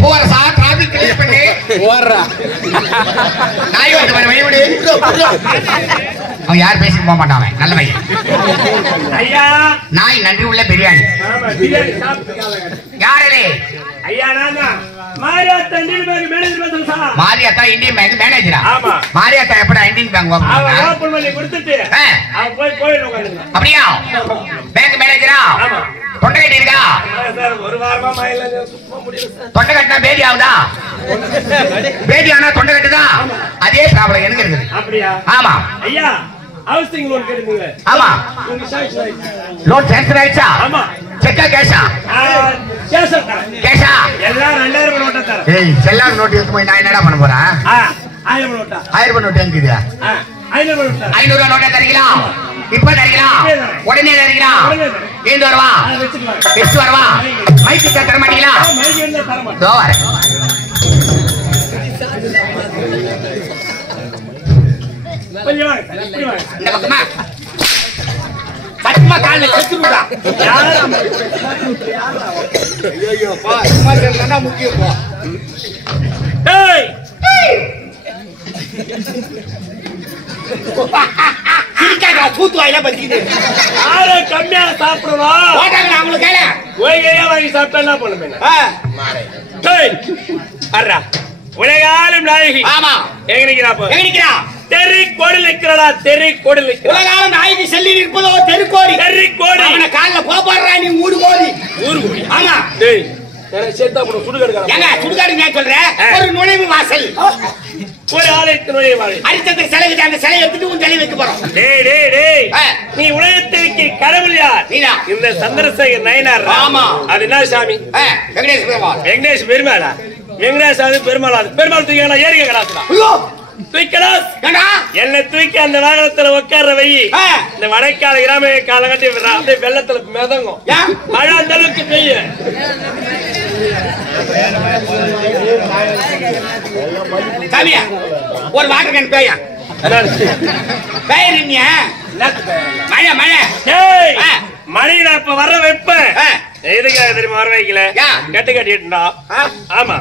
போறா traffic clear பண்ணி போறா நாய் வந்து வர வழி விடு அவன் யார் பேசி போக மாட்டான் நல்ல பையன் ஐயா நாய் நன்றி உள்ள பிரியாணி பிரியாணி சாப்பிட்டு யாரே ஐயா நானா மாரியாத்தா இந்தியன் பேங்க் மேனேஜர் பேசுறேன் சார் மாரியாத்தா இந்தியன் பேங்க் மேனேஜரா ஆமா மாரியாத்தா எப்படா இந்தியன் பேங்க் அவன் ஓபன் பண்ணி கொடுத்துட்டு அவன் போய் கோயில்ல உட்கார்ந்தாங்க அப்படியே பேங்க் மேனேஜரா ஆமா தொண்டை கட்டி இருக்கா சார் ஒரு வாரமா மயில சும்மா முடியல சார் தொண்டை கட்டினா பேதி ஆகுதா பேதி ஆனா தொண்டை கட்டுதா அதே ப்ராப்ளம் எனக்கு இருக்குது அப்படியா ஆமா ஐயா ஹவுசிங் லோன் கேட்டீங்க ஆமா உங்க சாய்ஸ் லோன் சாங்க்ஷன் ஆயிடுச்சா ஆமா செக்கா கேஷா கேஷா கேஷா எல்லாம் 2000 நோட்டா தர ஏய் செல்லார் நோட்டு எடுத்து போய் நான் என்னடா பண்ண போறேன் 1000 நோட்டா 1000 நோட்டு எங்கக்குது 500 நோட்டா 500 நோட்டா தரீங்களா இப்ப தரீங்களா உடனே தரீங்களா ஏந்து வரவா வெச்சு வரவா மைக்கு தர மாட்டீங்களா மைக்கு என்ன தர மாட்டேன் தோ வர கொஞ்சம் வாங்க இப்படி வாங்க இந்த பக்கமா பத்மா கால்ல செத்துடுடா ஐயோ பா சும்மா தெரியலனா முக்கியம் போ டேய் சிரிக்காதா கூத்து வாயில பத்திக்குது ஆளே கம்மியா சாப்பிடுவா போடாங்க நான் உங்களுக்கு கேள ஓய்கையா வாங்கி சாப்பிட்டா என்ன பண்ணுவேன் மாறே டேய் அரா உலகாலும் நாயகி ஆமா எங்க நிக்கிறா எங்க நிக்கிறா தெரி கோடில் நிக்கிறடா தெரி கோடில் நிக்கிறா உலகாலும் நாயகி செல்லி நிற்பதோ தெருக்கோடி தெரி கோடி அவன கால்ல கோபறறா நீ ஊடு கோடி ஊரு கோடி ஆமா டேய் எனக்கு சேத்தா போடு சுடுகாடு கடை ஏங்க சுடுகாடு நான் சொல்றேன் ஒரு நுழைவு வாசல் ஒரு ஆலயத்து நுழைவு வாசல் அரிச்சத்தை சிலைக்கு அந்த சிலை எடுத்துட்டு உன் தலை வைக்க போறோம் டேய் டேய் டேய் நீ உலகத்திற்கு கடவுள் யார் நீதா இந்த சந்திரசேகர் நயனார் ஆமா அது என்ன சாமி வெங்கடேஷ் பெருமாள் வெங்கடேஷ் பெருமாளா வெங்கடேஷ் அது பெருமாள் அது பெருமாள் தூக்கினா ஏறிக்க கடாசுடா ஐயோ தூக்கலாஸ் ஏண்டா என்ன தூக்கி அந்த வாகனத்துல உட்கார வை இந்த வடக்கால கிராம கால கட்டி அப்படியே வெள்ளத்துல மிதங்கும் மழை அந்த அளவுக்கு பெய்யும் சாமியா ஒரு வாட்டர் கேன் பேயா பேயறீங்க மழை மழை டேய் மழை நான் இப்ப வர வைப்பேன் எதுக்காக தெரியுமா வர வைக்கல கட்டு கட்டிட்டுடா ஆமா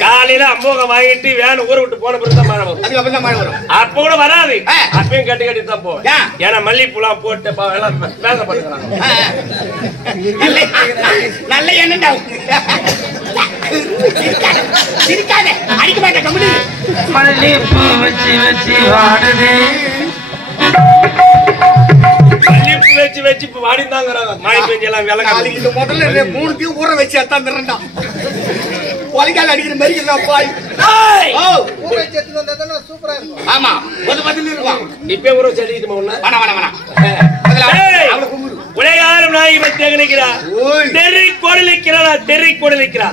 காலையில அம்போகம் வாங்கிட்டு வேன் ஊரை விட்டு போன பிறகு தான் மழை வரும் அதுக்கப்புறம் தான் மழை வரும் அப்ப கூட வராது அப்பயும் கட்டி கட்டி தான் போவோம் ஏன்னா மல்லிப்பூலாம் போட்டு வேலை பண்ணுறாங்க நல்ல எண்ணண்டா சிரிக்காத அடிக்க மாட்டேன் கம்பெனி மல்லிப்பூ வச்சு வச்சு வாடுதே மல்லிப்பூ வச்சு வச்சு இப்ப வாடிந்தாங்கிறாங்க மழை பெஞ்செல்லாம் விளக்கு இந்த முதல்ல 3 தீ ஊற வச்சு அத்தான் தரண்டா ஒலிக்கால் அடிக்கிற மாதிரி இருக்கா பாய் ஊற வச்சு எடுத்து வந்தா சூப்பரா இருக்கும் ஆமா ஒரு பதில் இருக்கும் இப்ப ஊற வச்சு அடிக்கிட்டு ஒண்ணு வேணாம் உலகாலும் நாயகி பத்தி எங்க நிக்கிறா தெரி கோடலிக்கிறா தெரி கோடலிக்கிறா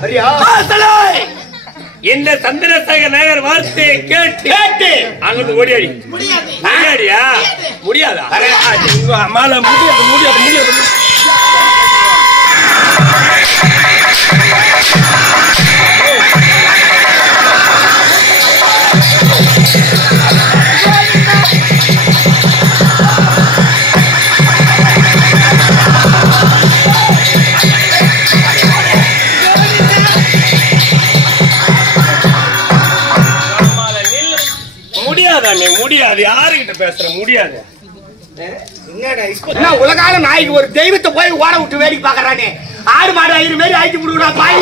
இந்த சந்திரசேகர் நகர் வார்த்தையை கேட்டு அங்கிட்டு ஓடியாடி முடியாடியா முடியாதா அம்மால முடியாது முடியாது முடியாது முடியாது யாருகிட்ட பேசுற முடியாது உலகால நாய்க்கு ஒரு தெய்வத்தை போய் ஓட விட்டு வேடிக்கை பாக்குறானே ஆடு மாடு ஐயர் மாரி ஆயிட்டு விடுடா பாய்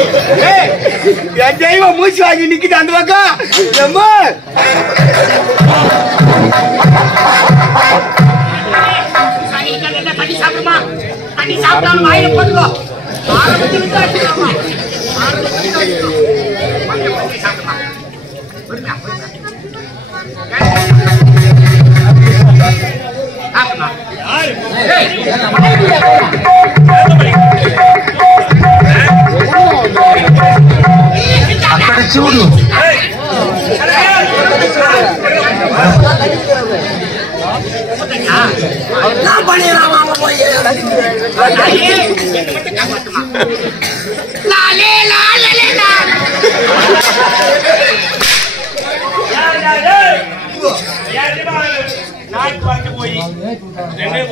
என் தெய்வம் மூச்சு வாங்கி நிக்குது அந்த பக்கம் பண்ணி சாப்பிடுமா பண்ணி சாப்பிட்டாலும் வாயில போட்டுக்கோ అక్కడ చూడు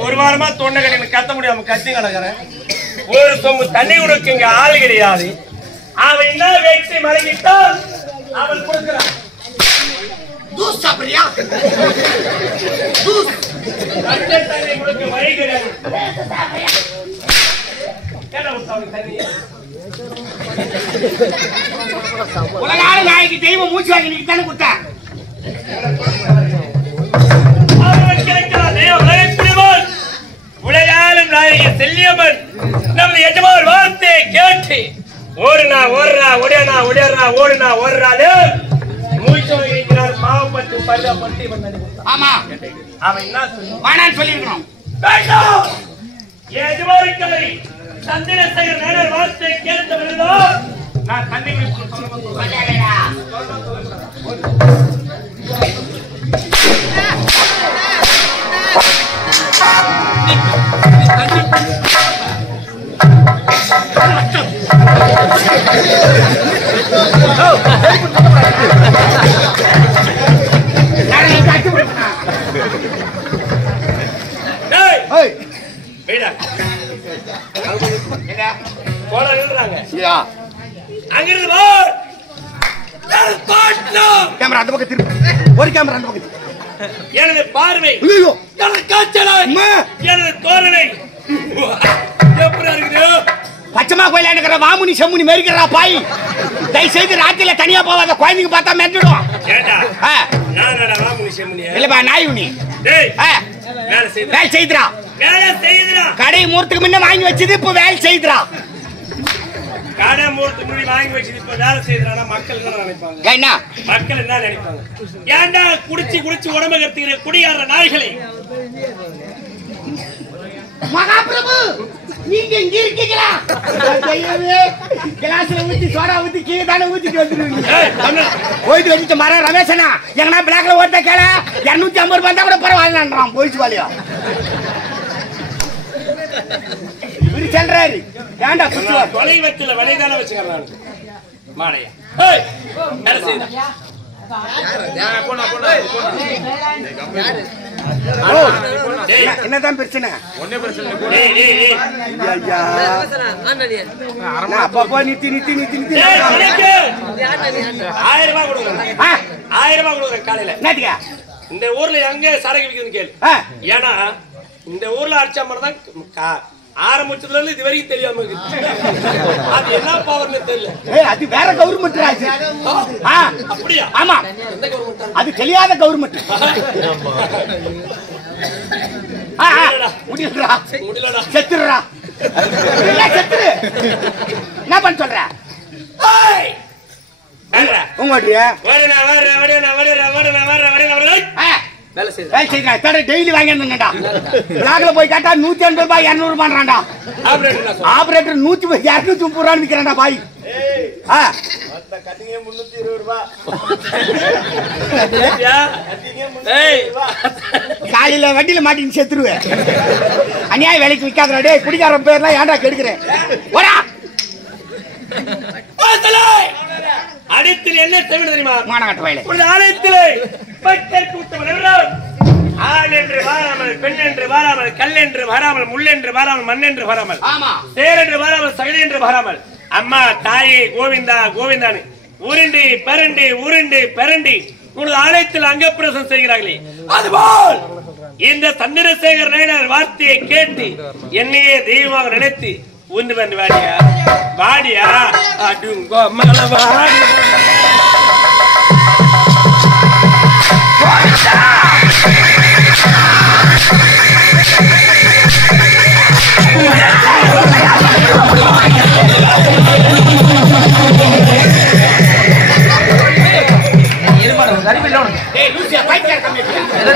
ஒரு வாரமா தொண்டை கட்டி கத்த முடியாம கத்தி கிடக்குறேன் ஒரு சொம்பு தண்ணி கொடுக்குங்க ஆள் கிடையாது அவன் என்ன வச்சு மறைக்கிட்டால் அவள் கொடுக்கிறான். ஜூஸ் சாப்பிடுறியா? ஜூஸ் தண்ணி கொடுக்க வழி கிடையாது. உலகால நாய்க்கு தெய்வம் மூச்சு வாங்கி நீ தானே கொடுத்த. உலகாலும் நாயகி செல்லியம்மன் நம்ம எஜமான் வார்த்தையை கேட்டு ஓடுனா ஓடுறா ஒடியனா ஒடியறா ஓடுனா ஓடுறாரு மூச்சு வாங்கிக்கிறார். பாவப்பட்டு பரிதாபப்பட்டு வந்தாரு. ஆமா அவன் என்ன சொல்லுவான்? வேணான்னு சொல்லிருக்கணும். வேண்டாம் எஜமானுக்கு சந்திரசேகர் நேரர் வார்த்தையை கேட்டு வருதோ நான் தண்ணி அங்கிருந்து கேமரா அந்த பக்கம் திருப்பி. ஒரு கேமரா அந்த பக்கம். எனது பார்வை ஐயோ எனது தோரணை எப்படி இருக்குது? பச்சைமா கோயில இருக்கிற வாமுனி செம்முனி மெரிக்கிறா பாய். தயவு செய்து ராத்திரில தனியா போவாத, குழந்தைங்க பார்த்தா மெரிடுவோம். இல்லப்பா நாயுனி வேலை செய்துரா. கடை மூர்த்துக்கு முன்ன வாங்கி வச்சது இப்ப வேலை செய்துரா. கடை மூர்த்துக்கு முன்னாடி வாங்கி வச்சது இப்ப வேலை செய்யறானா மக்கள் என்ன நினைப்பாங்க? என்ன மக்கள் என்ன நினைப்பாங்க? ஏன்டா குடிச்சு குடிச்சு உடம்பு கத்துக்கிற குடியார நாய்களை. மகாபிரபு நீங்க இங்க இருக்கீங்களா? கிளாஸ்ல ஊத்தி சோடா ஊத்தி கீழே தானே ஊத்திட்டு வந்துருவீங்க. போயிட்டு வச்சுட்டு மர ரமேசனா எங்கன்னா பிளாக்ல ஓட்ட கேள 250 ரூபாய் தான் கூட பரவாயில்லான்றான். போயிச்சு வாலியா இவரு சொல்றாரு. ஏன்டா தொலை வச்சுல விலைதான வச்சுக்கிறான் மாடையா. வேலை செய்ய என்னதான் பிரச்சனை? அப்பப்போ நித்தி நித்தி நித்தி நித்தி 1000 ரூபாய் கொடுக்குறேன். 1000 ரூபாய் கொடுக்குறேன் காலையில. என்னத்துக்கா இந்த ஊர்ல எங்க சரக்கு விக்குதுன்னு கேளு. ஏன்னா இந்த ஊர்ல அடிச்சா மட்டும் தான் ஆரம்பிச்சதுல இருந்து இது வரைக்கும் தெரியாம இருக்கு. அது என்ன பவர்னு தெரியல. அது வேற கவர்மெண்ட் ராஜ். அப்படியா? ஆமா எந்த கவர்மெண்ட்? அது தெரியாத கவர்மெண்ட். முடியலடா முடியலடா செத்துறா. செத்துரு என்ன பண்ண சொல்ற? உங்கடியா வரேனா வரேனா வரேனா வரேனா வரேனா வரேனா வரேனா வேலை செய்யறா. தட டெய்லி வாங்கி வந்தேன்டா. பிளாக்ல போய் கேட்டா 150 ரூபாய் 200 ரூபாய்ன்றான்டா. ஆபரேட்டர் 230 ரூபாய் விக்கிறான்டா பாய். அந்த கட்டிங்கே 320 ரூபாய். காலையில வண்டியில மாட்டின்னு செத்துருவேன். அநியாய வேலைக்கு விற்காதடா. டேய் குடிக்கார பேர்லாம் ஏன்டா கெடுக்கிறேன்? வரா அடித்தில் என்ன செய்வது தெரியுமா? மானகட்ட வயலே ஒரு ஆலயத்திலே பக்தர் கூட்டம் நின்றார். ஆள் என்று வாராமல், பெண் என்று வாராமல், கல் என்று வாராமல், முள் என்று வாராமல், மண் என்று வாராமல், சேர் என்று வாராமல், சகடி என்று வாராமல், அம்மா தாயே கோவிந்தா கோவிந்தானு உருண்டி பரண்டி உருண்டி பரண்டி உனது ஆலயத்தில் அங்கப்பிரசம் செய்கிறார்களே, அதுபோல் இந்த சந்திரசேகர் நாயனார் வார்த்தையை கேட்டு என்னையே தெய்வமாக நினைத்து உண்டு வந்து வாடியா வாடியா அடுங்கோ மலவாடி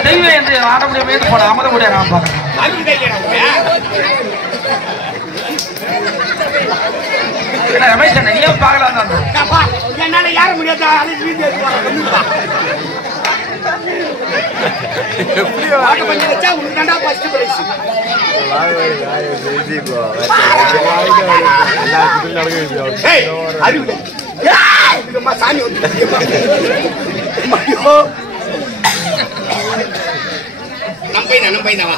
தெய்வம் என்று ஆட முடியாது போட அமர முடியாது. ரமேஷ் நீயே பார்க்கலாம். என்னால யார முடியாது. சாமி நம்பைனாவா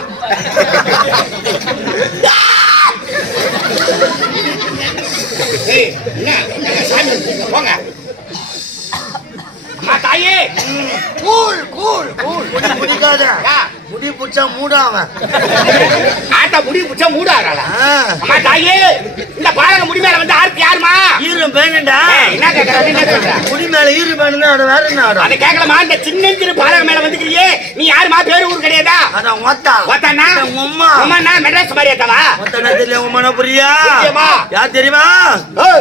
சாமி போங்க. கூல் கூல் கூல் முடிக்காத முடி புடிச்சா மூடாவன் ஆட்டா முடி புடிச்சா மூடாறா அம்மா தாயே இந்த பாலக முடி மேல வந்து ஆர்த்தி யாருமா ஈரம் பேணுடா என்ன கேக்குற முடி மேல ஈரம் பேணுனா அது வேற என்ன ஆடும் அத கேக்கலமா இந்த சின்னஞ்சிறு பாலக மேல வந்துக்கிறியே நீ யாருமா பேரு ஊர் கிடையாதா அதான் ஒத்தா ஒத்தானா உம்மா அம்மா மெட்ராஸ் மாதிரியாதவா ஒத்தனா தெரியல உம்மா புரியா யார் தெரியுமா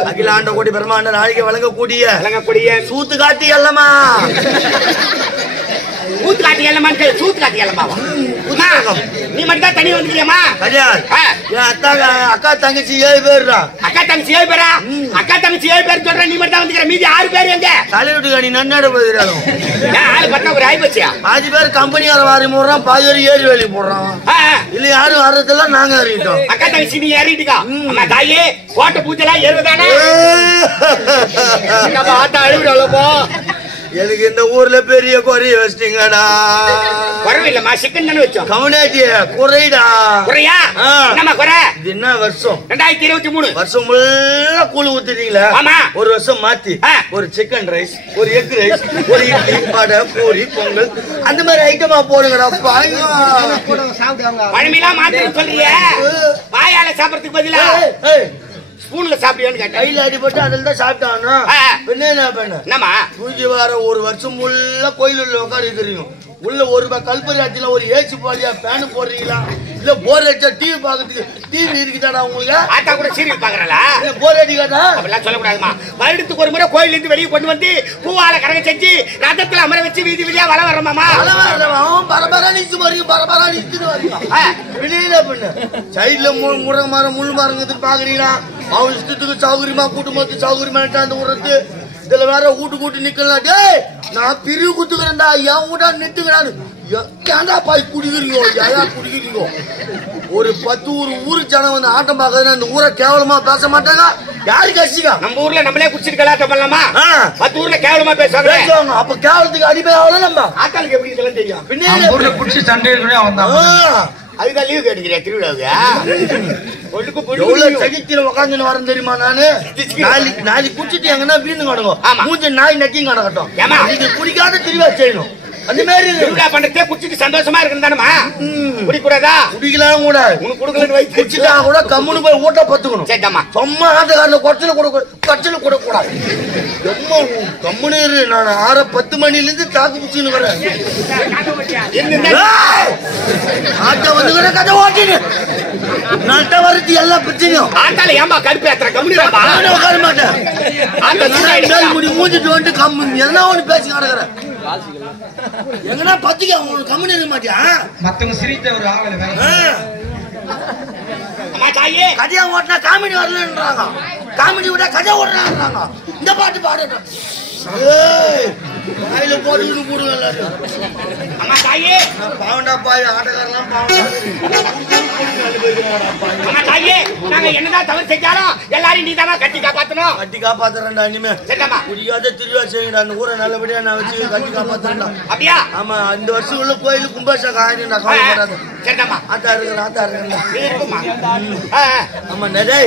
அகில ஆண்ட கோடி பிரம்மாண்ட நாளைக்கு வழங்கக்கூடிய சூத்து காட்டி அல்லமா சூத்து காட்டி அல்லமா சூத்து காட்டி அல்லமாவா நீ மட்டும் தான் தனி வந்துக்கிறியம்மா அக்கா தங்கச்சி 7 பேர்டா அக்கா தங்கச்சி 7 பேரா அக்கா தங்கச்சி 7 பேர் சொல்ற நீ மட்டும் தான் வந்துக்கிற மீதி 6 பேர் எங்க தலைவிட்டு நீ நன்னாட போயிடாலும் ஆளு பார்த்தா ஒரு ஆயிப்பச்சியா 5 பேர் கம்பெனியார வாரி போடுறான் 10 பேர் ஏறி வேலி போடுறான் இல்ல யாரும் வர்றதெல்லாம் நாங்க அறிவிட்டோம் அக்கா தங்கச்சி நீ ஏறிட்டுக்கா அம்மா தாயே கோட்டை பூஜெல்லாம் ஏறுதானே ஆட்டா அழுவிடலப்போ எனக்கு இந்த ஊர்ல பெரிய குறைய வச்சிட்டீங்கடா குறவில்லம்மா சிக்கன் தானே வச்சோம் கவுனாட்டி குறைடா குறையா என்னம்மா குறை இது என்ன வருஷம் 2023 வருஷம் ஃபுல்லா கூழ் ஊத்துறீங்களா ஆமா ஒரு வருஷம் மாத்தி ஒரு சிக்கன் ரைஸ் ஒரு எக் ரைஸ் ஒரு இட்லி வடை பூரி பொங்கல் அந்த மாதிரி ஐட்டமா போடுங்கடா பழமையெல்லாம் மாத்தி சொல்றிய வாயால சாப்பிடறதுக்கு பதிலா ஸ்பூன்ல சாப்பிடுவேன்னு கேட்டேன் கையில அடிபட்டு அதில் தான் சாப்பிட்டானோ என்ன பண்ண என்னம்மா தூக்கி வர ஒரு வருஷம் ஃபுல்லா கோயிலுள்ள உட்கார இருக்கிறீங்க உள்ள ஒரு கல்பரி ஆச்சுல ஒரு ஏசி போடியா பேனு போடுறீங்களா இல்ல போர் அடிச்சா டிவி பாக்கிறதுக்கு டிவி இருக்குதாடா உங்களுக்கு ஆட்டா கூட சீரியல் பாக்குறா போர் அடிக்காதா அப்படிலாம் சொல்லக்கூடாதுமா வருடத்துக்கு ஒரு முறை கோயில இருந்து வெளியே கொண்டு வந்து பூவால கரக செஞ்சு ரத்தத்துல அமர வச்சு வீதி வீதியா வள வரமாமா பரபரா நிச்சு வரைக்கும் பரபரா நிச்சுன்னு வரைக்கும் வெளியில பண்ணு சைட்ல முருங்க மரம் முள் மரங்கிறது பாக்குறீங்களா அவன் இஷ்டத்துக்கு சௌகரியமா கூட்டு சௌகரியமா அந்த உரத்து இதுல வேற கூட்டு நிக்கலாம் டேய் நான் பிரிவு குத்துக்கிறேன்டா என் கூட நிட்டுக்கிறான்னு ஏன்டா பாய் குடிக்கிறீங்க ஏயா குடிக்கிறீங்க ஒரு 10 ஊரு ஜனம் வந்து ஆட்டம் பாக்குறது அந்த ஊரை கேவலமா பேச மாட்டாங்க யாரு கட்சிக்கா நம்ம ஊர்ல நம்மளே குடிச்சிட்டு கலாட்டம் பண்ணலாமா 10 ஊர்ல கேவலமா பேசுவாங்க அப்ப கேவலத்துக்கு அடிமை ஆகல நம்ம ஆட்களுக்கு எப்படி இதெல்லாம் தெரியும் பின்ன ஊர்ல குடிச்சு சண்டை வந்தான் அதுதான் லீவ் கேட்டுக்கிறேன் திருவிழாவுக்கு சகித்திர உட்காந்து வரேன் தெரியுமா நானு நாளைக்கு குடிச்சிட்டு எங்கன்னா வீணு கிடக்கும் மூஞ்ச நாய் நக்கியும் கிடக்கட்டும் இது குடிக்காத திருவிழா செய்யணும் அந்த மாதிரி திருவிழா பண்றதே குடிச்சிட்டு சந்தோஷமா இருக்கு தானமா குடிக்கூடாதா குடிக்கலாம் கூட உனக்கு கொடுக்கலன்னு வை குடிச்சிட்டா கூட கம்முனு போய் ஊட்ட பத்துக்கணும் சரிம்மா சும்மா ஆட்டக்காரல கொச்சல கூட கூடாது கம்முனு நான் 6-10 மணில இருந்து தாக்கு பிடிச்சுன்னு வரேன் ஆட்ட வந்து கூட கதை ஓட்டினு நட்ட வரது எல்லாம் பிரச்சனையும் ஆட்டால ஏமா கடுப்பு ஏத்துற கம்முனு உட்கார மாட்டேன் அந்த முடி மூஞ்சிட்டு வந்து கம்மு எதனா ஒண்ணு பேசி கிடக்குறேன் எங்கன்னா பத்திக்க உங்களுக்கு கம்முனு இருக்க மாட்டியா மத்தவங்க சிரித்த ஒரு ஆவல வேற கதையா ஓட்டினா காமெடி வரலன்றாங்க காமெடி விட கதை ஓடுறாங்க இந்த பாட்டு பாடுறோம் வாயில போட்டு போடுங்க எல்லாரும் அம்மா தாயே பாவண்டா பாய் ஆட்டக்காரெல்லாம் அம்மா தாயே நாங்க என்னதான் தவறு செஞ்சாலும் எல்லாரையும் நீ தான் கட்டி காப்பாத்துறேன்டா இனிமே குடிக்காத திருவிழா செய்யுங்கடா அந்த ஊரை நல்லபடியா நான் வச்சு கட்டி காப்பாத்துறேன்டா அப்படியா ஆமா இந்த வருஷம் உள்ள கோயிலுக்கு கும்பாஷா ஆயிடும்டா கவலைப்படாத சரிடாமா ஆத்தா இருக்கிறேன் ஆமா நிறைய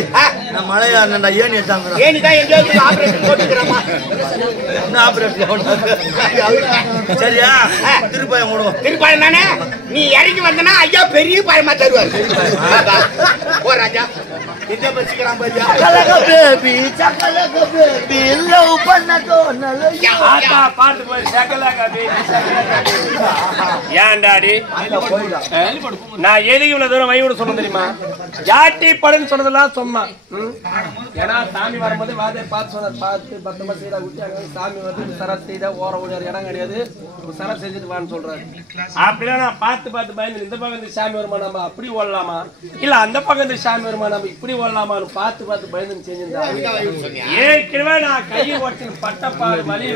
நான் மழையாண்டா ஏன் எடுத்தாங்க ஏனிதான் எங்கேயாவது ஆபரேஷன் போட்டுக்கிறேம்மா என்ன ஆபரேஷன் சரியா திருப்பாயம் போடுவோம் திருப்பாயம் தானே நீ இறங்கி வந்தனா ஐயா பெரிய பாயமா தருவாரு ஓ ராஜா இந்த பசிக்கலாம் பாரியா சக்கலக பேபி லவ் பண்ணதோ நல்ல ஆத்தா பாட்டு போய் சக்கலக பேபி ஏன்டாடி நான் எதுக்கு இவ்வளவு தூரம் வைவிட சொன்ன தெரியுமா யாட்டி படுன்னு சொன்னதெல்லாம் சொன்னா ஏன்னா சாமி வரும்போது வாதை பார்த்து சொன்ன பார்த்து பத்தமா செய்தா குட்டி அங்க சாமி வந்து சரஸ் செய்தா ஓர ஓடியார் இடம் கிடையாது சரஸ் செஞ்சுட்டு வான்னு சொல்றாரு அப்படிலாம் நான் பார்த்து பயந்து இந்த பக்கம் இந்த சாமி வருமா நம்ம அப்படி ஓடலாமா இல்ல அந்த பக்கம் இந்த சாமி வருமா நம்ம இப்படி ஓடலாமான்னு பார்த்து பயந்து செஞ்சிருந்தா ஏற்கனவே நான் கையை ஓட்டு பட்டப்பாடு வலி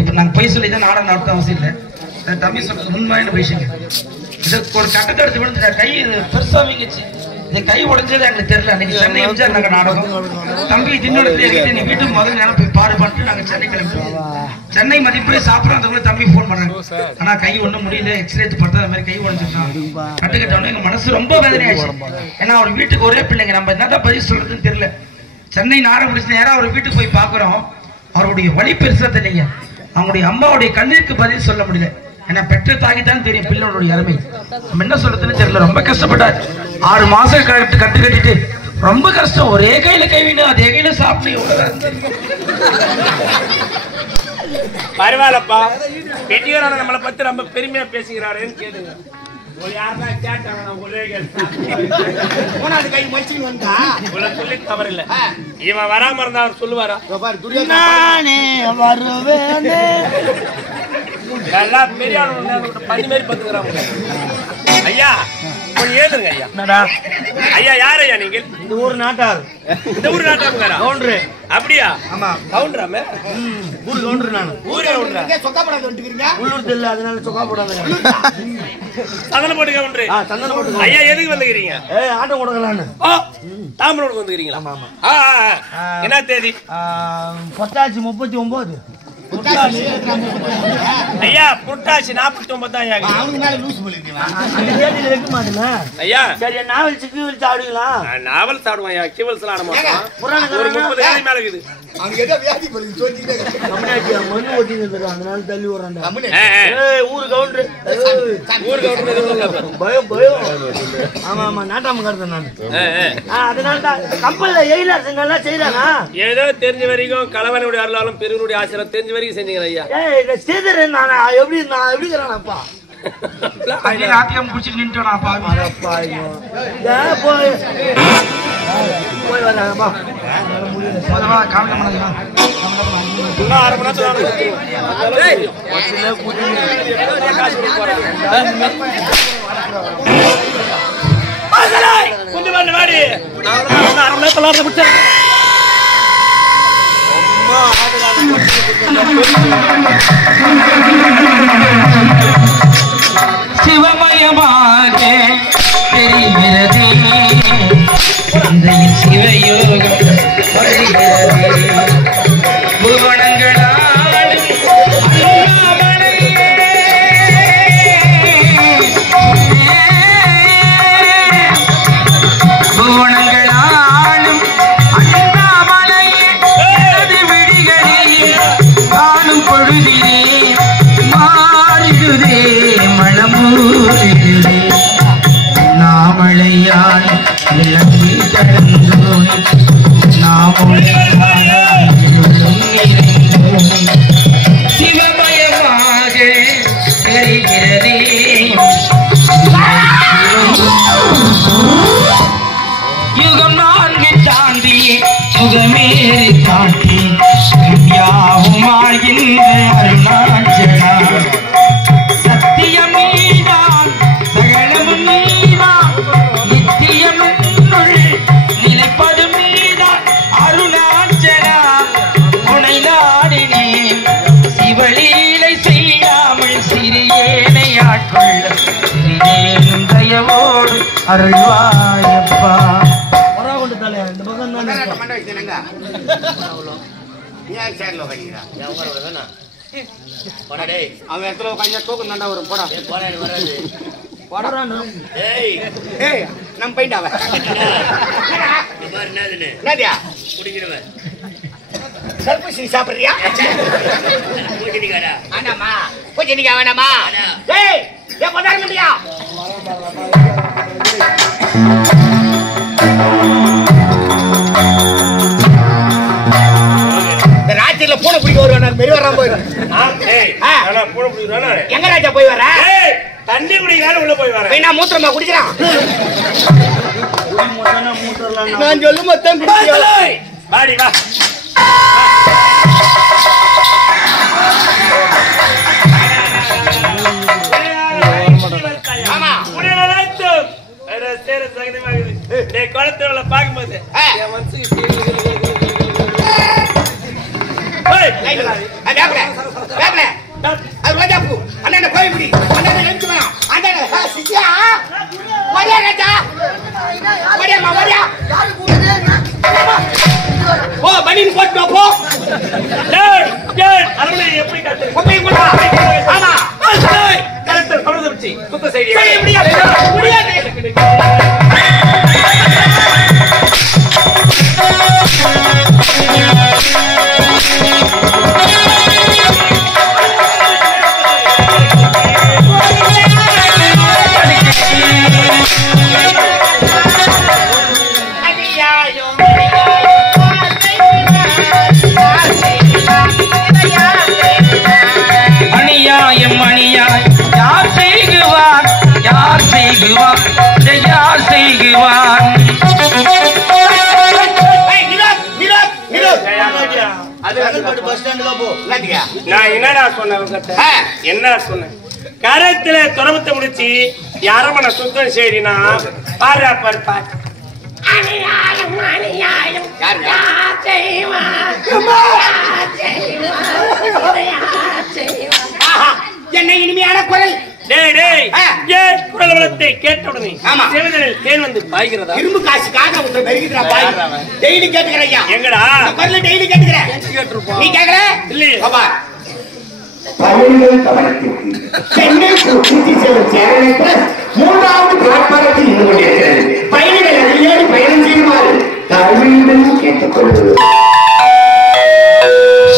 இப்ப நாங்க போய் சொல்லி தான் நாடகம் நடத்த அவசியம் இல்லை தம்பி சொல்றது உண்மையான விஷயம் இது ஒரு கட்டத்தை எடுத்து விழுந்து கை பெருசா வீங்கிச்சு இந்த கை உடைஞ்சது எங்களுக்கு தெரியல அன்னைக்கு சென்னை எம்ஜிஆர் நாங்க நாடகம் தம்பி தின்னோடத்துல நீ வீட்டுக்கு முதல்ல நேரம் போய் பாடு பண்ணிட்டு நாங்க சென்னை கிளம்பிட்டோம் சென்னை மதிப்படியே சாப்பிடறதுக்குள்ள தம்பி போன் பண்ணாங்க ஆனா கை ஒண்ணும் முடியல எக்ஸ்ரே பார்த்தா அது மாதிரி கை உடைஞ்சிருக்கான் கட்டுக்கிட்டோன்னு எங்க மனசு ரொம்ப வேதனையாச்சு ஏன்னா அவர் வீட்டுக்கு ஒரே பிள்ளைங்க நம்ம என்னதான் பதில் சொல்றதுன்னு தெரியல சென்னை நாடகம் முடிச்சு நேரம் அவர் வீட்டுக்கு போய் பாக்குறோம் அவருடைய வழி பெருசா தெரியல. அவங்களுடைய அம்மாவுடைய கண்ணீருக்கு பதில் சொல்ல முடியல. ஏன்னா பெற்ற தாக்கி தான் தெரியும் பிள்ளையோடைய அருமை. நம்ம என்ன சொல்றதுன்னு தெரியல. ரொம்ப கஷ்டப்பட்டார். 6 மாசம் கட்டு கட்டிட்டு ரொம்ப கஷ்டம். ஒரே கையில கை வேணும், அதே கையில சாப்பிட்டு பரவாயில்லப்பா. பெட்டியரான நம்மளை பத்தி ரொம்ப பெருமையா பேசுகிறாருன்னு கேளுங்க. இவன் வராம இருந்தா அவர் சொல்லுவாரா? எல்லாம் பெரிய பண்ணி மாதிரி பத்துக்கிறாங்க. ஐயா கொஞ்சம் ஏதுங்க ஐயா. ஐயா யார் ஐயா நீங்கள்? இந்த ஊர் நாட்டார். இந்த ஊர் நாட்டாருங்களா? கவுண்டரு. அப்படியா? ஆமா. கவுண்டராமே? ஊர் கவுண்டர் நான். ஊர் கவுண்டரா? சொக்கா போடாத வந்துக்கிறீங்க. உள்ளூர் தெரியல, அதனால சொக்கா போடாத. சந்தன போட்டு கவுண்டரு. சந்தன போட்டு. ஐயா எதுக்கு வந்துக்கிறீங்க? ஆட்டம் கொடுக்கலான்னு. தாம்பரோடு வந்துக்கிறீங்களா? ஆமா ஆமா. என்ன தேதி? பொட்டாசி 39. ஐயா புட்டாசி 49 தான் ஐயா. அவனுக்கு மேல லூஸ் பண்ணிருக்கீங்களா? வைக்க மாட்டேன்னா ஐயா. சரி, நாவல் சிக்கி வச்சு ஆடுவீங்களா? நாவல் சாடுவான் ஐயா. கிவல்ஸ் ஆட மாட்டான். ஒரு 30 காய் மேல இருக்குது. அங்க ஏதோ வியாதி போகுது சொல்லிட்டே மண்ணு ஒட்டிட்டு அதனால தள்ளி வர்றாங்க. ஊரு கவுண்டர். ஊர் கவுண்டர் பயம் பயம். ஆமா ஆமா, நாட்டாம கருத்து நான். அதனால தான் கப்பல்ல எல்லாம் செய்யறாங்க. ஏதோ தெரிஞ்ச வரைக்கும் கலவனுடைய அருளாலும் பெருவனுடைய ஆசிரியர் தெரிஞ்ச வரைக்கும் செஞ்சீங்க ஐயா. ஸ்ரீதர் நான் எப்படி இருக்கிறேன்ப்பா? நாட்டியம் குடிச்சிட்டு நின்றுட்டாப்பா. போய் போய் வராங்கப்பா. கொஞ்சம் வாடி 1/2 மணி நேரத்துல முடிச்ச சிவமயமாக தெரிகிறது இந்த சிவயோகம் புவனங்களால் புவனங்களாலும் அண்ணாமலையே விழிகளில் காணும் பொழுதிலே மாறிடுதே மனமூரிடுதே நாமளையாய் விளங்கி கடந்தோனே சிவமயமாக தெரிகிறதே யுகம் 4 தாண்டி முகமேறி காட்டி யாவுமாகின்ற அருணாச்சலா சத்தியம் நீதான் சகலமும் நீதான் நித்தியம் நிலைப்பது நீதான் அருணாச்சலா உனை நாடினே சிவலீலை செய்யாமல் சிறியேனை ஆட்கொள்ள சிறியேனும் தயவோடு அருள்வாயப்பா. கொண்டு தலை இந்த பக்கம் அவன் இடத்துல உட்காந்து தூக்கம் தாண்டா வரும். போடா நம்ம போயிட்டாவ என்னதியா தர்பூசணி சாப்பிடுறியா? வேண்டாமா? பூஜனிக்கா வேண்டாமா? ஏய் ஏன் பதார முடியா? ராத்திரில பூனை பிடிக்க வருவான். மெரி வராம போயிடும். எங்க ராஜா போய் வர? தண்ணி குடிக்கிறாரு உள்ள போய் வர. வேணா மூத்திரமா குடிக்கிறான். நான் சொல்லும் மொத்தம் வாடி வா. ஆமா குளத்துல பாக்கும்போது ரோஜாப்பூ அண்ணா போய் முடி அண்ணா எழுந்து வேணாம். அண்ணா சிசியா வரியா ராஜா வரியாமா வரியா போ பனின் போட்டு போ. எப்படி கத்து ஆமா கருத்து சமர்ப்பிச்சு சுத்த செய்தி முடியாது. செங்கல்பட்டு பஸ் ஸ்டாண்டுல போ. நான் என்னடா சொன்னேன்? என்ன சொன்னேன்? கரத்துல துறவத்தை முடிச்சு அரமனை சுத்தம் செய்யறினா பாரு பாரு. என்ன இனிமையான குரல். குரல் வளத்தை கேட்ட உடனே தேன் வந்து பாய்கிறதா? இரும்பு காசுக்காக உங்களை பெருகிட்டா பாய். டெய்லி கேட்டுக்கிறேன். எங்கடா குரல் டெய்லி கேட்டுக்கிறேன். நீ கேட்கல இல்லையே? பாபா பயணிகள் கவனத்திற்கு சென்னை திருச்சி செல்லும் சேரனை பிரஸ் 3வது பிளாட்பாரத்தில் இருந்து கொண்டிருக்கிறது. பயணிகள் அதில் ஏறி பயணம் செய்யுமாறு தாழ்மையுடன் கேட்டுக்கொள்வது.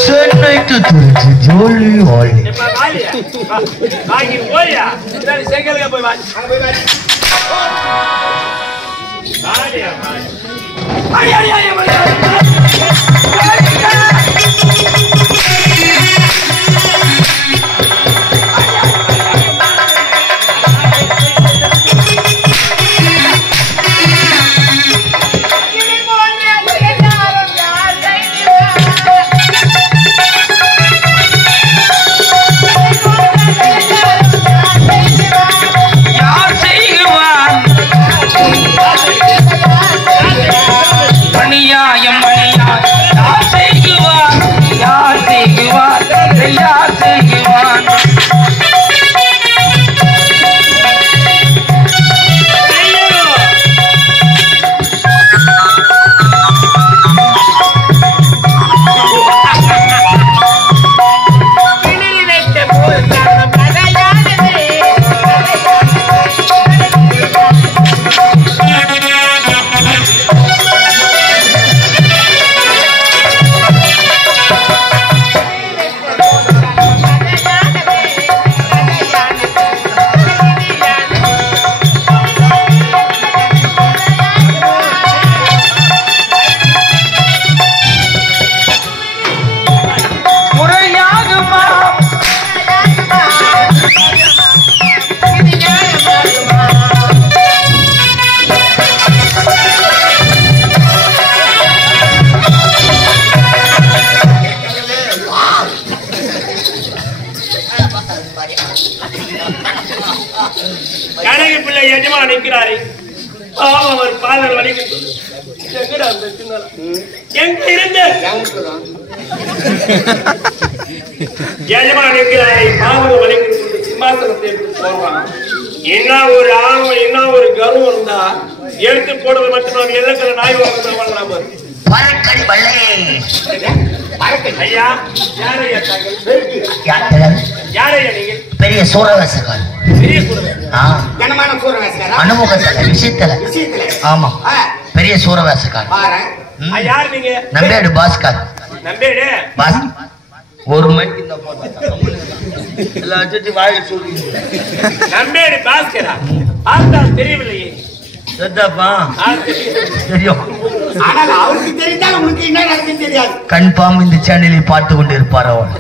சென்னை டு திருச்சி ஜோலி ஹால். போயா சைக்கிளுக்கு போய் வாங்க. கணக்கு பிள்ளை எஜமா நிற்கிறாரே அவர் பாதல் வலிக்கின்றது. எங்க இருந்து எஜமா நிற்கிறாரே பாதல் வலிக்கின்றது. சிம்மாசனத்தை எடுத்து போடுறான். என்ன ஒரு ஆர்வம், என்ன ஒரு கர்வம் இருந்தா எடுத்து போடுறது மட்டும் எல்லக்கிற நாய் வரலாம். பறக்கடி பள்ளே ஐயா யாரையா நீங்க? பெரிய சூரவேசக்காரர். பெரிய சூரவேச கனமான சூரவேசக்காரா? அனுபவத்துல விஷயத்துல. ஆமா பெரிய சூரவேசக்காரர். யாரு நீங்க? நம்பேடு பாஸ்கர். நம்பேடு பாஸ் ஒரு மணிக்கு இந்த போட்டா எல்லாம் அடிச்சு வாயை சொல்லி நம்பேடு பாஸ்கரா? பார்த்தா தெரியவில்லையே. தெரியும். ஆனால் அவருக்கு தெரிந்தால் உனக்கு என்ன நடக்குன்னு தெரியாது. கன்ஃபார்ம் இந்த சேனலில் பார்த்து கொண்டு இருப்பார் அவர்.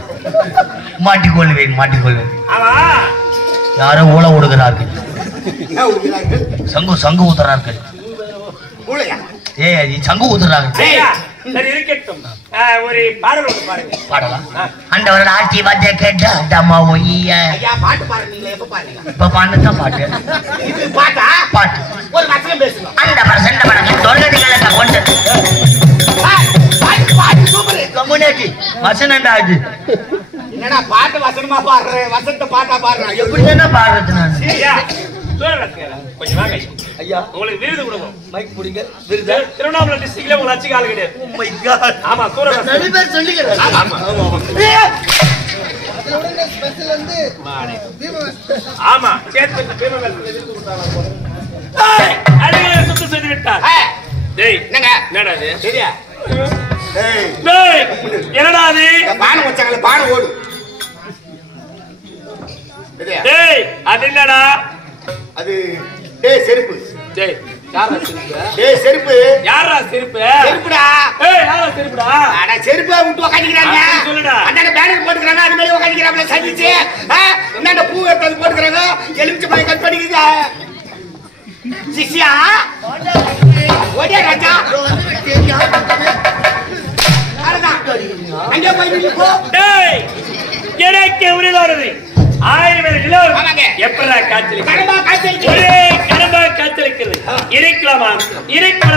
மாட்டிக்கொள்வேன். ஆமா யாரோ ஊழ ஓடுகிறார்கள். சங்கு ஊத்துறார்கள். சங்கு ஊத்துறார்கள். சரி இருக்கட்டும். ஒரு பாடல் ஒன்று பாருங்க. பாடலாம். ஆண்டவரோட ஆட்சி வாத்திய கேட்டு அம்மா ஒய்ய. ஐயா பாட்டு பாருங்க. எப்ப பாருங்க? இப்ப பாடுதான் பாட்டு. இது பாட்டா? பாட்டு. ஒரு வசனம் பேசுங்க. அந்த பர்சன்ட் படங்கள் தொல்கடிகள கொண்டு. பாட்டு சூப்பர். கம்யூனிட்டி வசனண்டா இது. என்னடா பாட்டு வசனமா பாடுற? வசனத்தை பாட்டா பாடுற? எப்படி தானே பாடுறது நான்? ஐயா கொஞ்சம் வாங்க ஐயா. உங்களுக்கு விருது கொடுக்கும். மைக் பிடிங்க. விருது திருவண்ணாமலை டிஸ்ட்ரிக்ட்ல உங்களுக்கு அச்சு கால் கிடையாது. Oh my God. ஆமா சூரவேச நிறைய பேர் சொல்லிக்கிறேன். ஆமா அதோட ஸ்பெஷல் வந்து ஆமா சேத்பட்டு பீமவேல் விருது கொடுத்தாங்க. டேய் அடியே சுத்த செய்து விட்டார். டேய் என்னடா இது? சரியா? டேய் என்னடா இது? பானை வச்சாங்களே பானை ஓடு. டேய் அது என்னடா? அது டேய் செருப்பு. டேய் யாரா செருப்பு? டேய் செருப்பு. யாரா செருப்பு? செருப்புடா. ஏய் யாரா செருப்புடா? அட செருப்பை விட்டு உட்கார்ந்திருக்காங்க. சொல்லுடா. அண்ணா பேனர் போட்டுக்கறாங்க. அது மாதிரி உட்கார்ந்திருக்காங்க. சந்திச்சு என்னடா பூ எடுத்து போட்டுக்கறாங்க. எலுமிச்சை பழம் கட் பண்ணிக்கங்க. சிஷ்யா ஓடியா ராஜா. அரடா. அங்கே போய் நில்லு போ. டேய் எனக்கு உரிதானது 1000 நிலவு எப்படா காய்ச்சல் கடம்பா காய்ச்சல் ஒரே கடம்பா காய்ச்சல் இருக்குது இருக்கலாமா இருக்கலாம்